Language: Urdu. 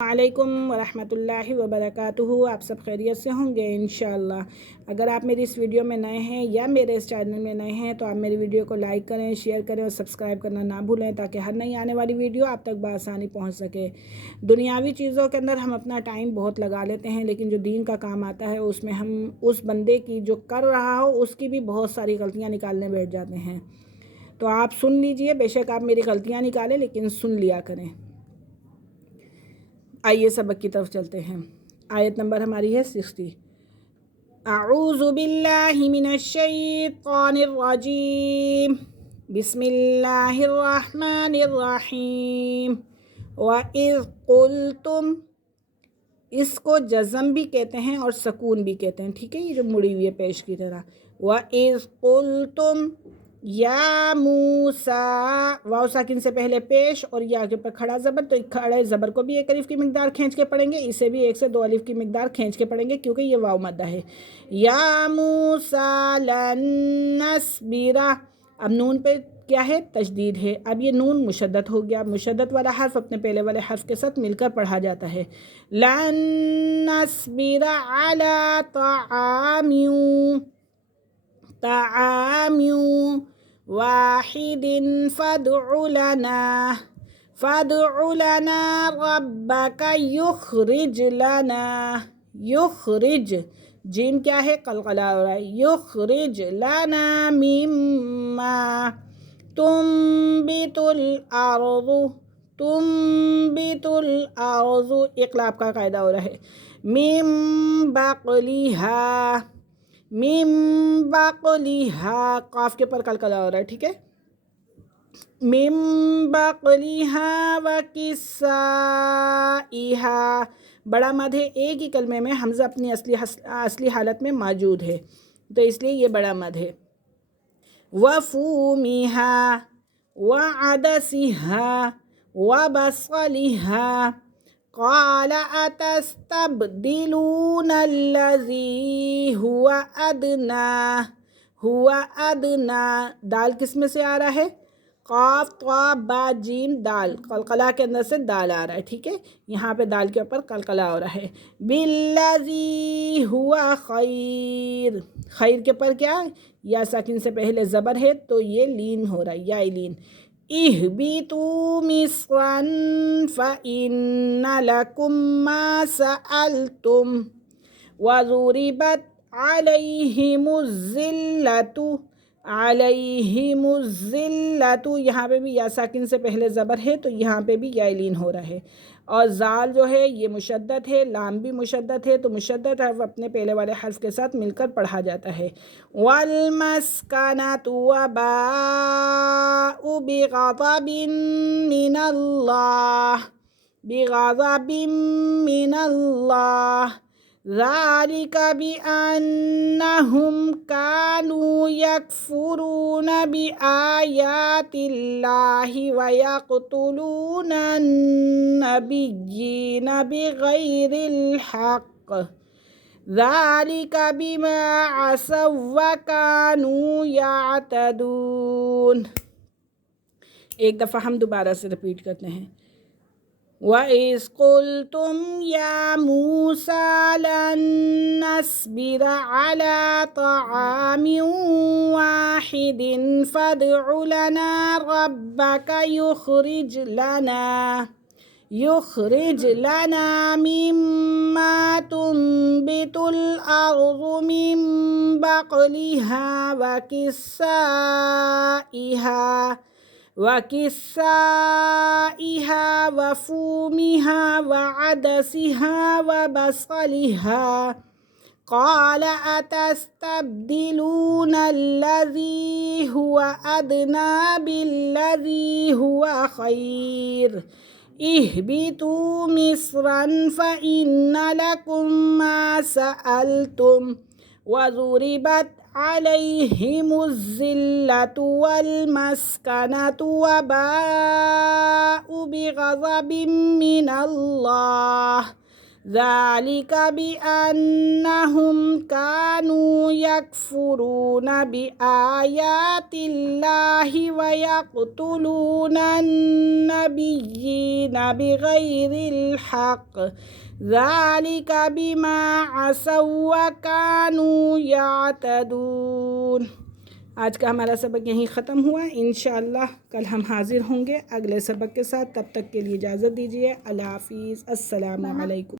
علیکم ورحمۃ اللہ وبرکاتہ۔ آپ سب خیریت سے ہوں گے انشاءاللہ۔ اگر آپ میری اس ویڈیو میں نئے ہیں یا میرے اس چینل میں نئے ہیں تو آپ میری ویڈیو کو لائک کریں، شیئر کریں اور سبسکرائب کرنا نہ بھولیں تاکہ ہر نئی آنے والی ویڈیو آپ تک بآسانی پہنچ سکے۔ دنیاوی چیزوں کے اندر ہم اپنا ٹائم بہت لگا لیتے ہیں، لیکن جو دین کا کام آتا ہے اس میں ہم اس بندے کی جو کر رہا ہو اس کی بھی بہت ساری غلطیاں نکالنے بیٹھ جاتے ہیں۔ تو آپ سن لیجئے، بے شک آپ میری غلطیاں نکالیں لیکن سن لیا کریں۔ آئیے سبق کی طرف چلتے ہیں۔ آیت نمبر ہماری ہے 60۔ اعوذ باللہ من الشیطان الرجیم، بسم اللہ الرحمن الرحیم۔ وَإِذْ قُلْتُمْ، اس کو جزم بھی کہتے ہیں اور سکون بھی کہتے ہیں، ٹھیک ہے، یہ جو مڑی ہوئی ہے پیش کی طرح۔ وَإِذْ قُلْتُمْ یا موسیٰ، واو ساکن سے پہلے پیش اور یا کے پر کھڑا زبر، تو کھڑے زبر کو بھی ایک الف کی مقدار کھینچ کے پڑھیں گے، اسے بھی 1 سے 2 الف کی مقدار کھینچ کے پڑھیں گے کیونکہ یہ واو مدہ ہے۔ یا موسیٰ لن نصبر، اب نون پہ کیا ہے؟ تشدید ہے۔ اب یہ نون مشدد ہو گیا، مشدد والا حرف اپنے پہلے والے حرف کے ساتھ مل کر پڑھا جاتا ہے۔ لن نصبر علی طعام واحد فادع لنا ربک یخرج، جیم کیا ہے؟ قلقلہ ہو رہا ہے، یخرج لنا مما تنبت الارض، اقلاب کا قاعدہ ہو رہا ہے، من بقلها، قاف کے پر قلقلہ ہو رہا ہے، ٹھیک ہے، من بقلها وکسائها، بڑا مد ہے، ایک ہی کلمے میں حمزہ اپنی اصلی حالت میں موجود ہے تو اس لیے یہ بڑا مد ہے۔ وفومها وعدسها وبصلها، قال اتستبدلون الذی هو ادنی، دال کس میں سے آ رہا ہے؟ قاف طا با جیم دال، قلقلہ کے اندر سے دال آ رہا ہے، ٹھیک ہے، یہاں پہ دال کے اوپر قلقلہ ہو رہا ہے۔ بالذی هو خیر، خیر کے پر کیا؟ یا ساکن سے پہلے زبر ہے تو یہ لین ہو رہا ہے، یا لین۔ اہبطوا مصرا فإن لكم ما سألتم وضربت علیہم الذلۃ، یہاں پہ بھی یا ساکن سے پہلے زبر ہے تو یہاں پہ بھی یا لین ہو رہا ہے، اور زال جو ہے یہ مشدد ہے، لام بھی مشدد ہے، تو مشدد حرف اپنے پہلے والے حرف کے ساتھ مل کر پڑھا جاتا ہے۔ والمسکنۃ وباءوا بغضب من اللہ، ذلك بأنهم كانوا يكفرون بآيات الله ويقتلون النبيين بغير الحق، ذلك بما عصوا وكانوا يعتدون۔ ایک دفعہ ہم دوبارہ سے رپیٹ کرتے ہیں۔ وَإِذْ قُلْتُمْ يَا مُوسَىٰ لَن نَّصْبِرَ عَلَىٰ طَعَامٍ وَاحِدٍ فَادْعُ لَنَا رَبَّكَ يُخْرِجْ لَنَا مِمَّا تُنبِتُ الْأَرْضُ مِن بَقْلِهَا وكسائها وفومها وعدسها وبصلها، قال أتستبدلون الذي هو أدنى بالذي هو خير، اهبطوا مصرا فإن لكم ما سألتم وضربت علیہم الذلۃ والمسکنۃ وباءوا بغضب من اللہ، ذَلِكَ بِأَنَّهُمْ كَانُوا يَكْفُرُونَ بِآيَاتِ اللَّهِ وَيَقْتُلُونَ النَّبِيِّينَ بِغَيْرِ الْحَقِّ ذَلِكَ بِمَا عَصَوا وَكَانُوا يَعْتَدُونَ۔ آج کا ہمارا سبق یہیں ختم ہوا۔ انشاءاللہ کل ہم حاضر ہوں گے اگلے سبق کے ساتھ۔ تب تک کے لیے اجازت دیجیے۔ اللہ حافظ۔ السلام علیکم۔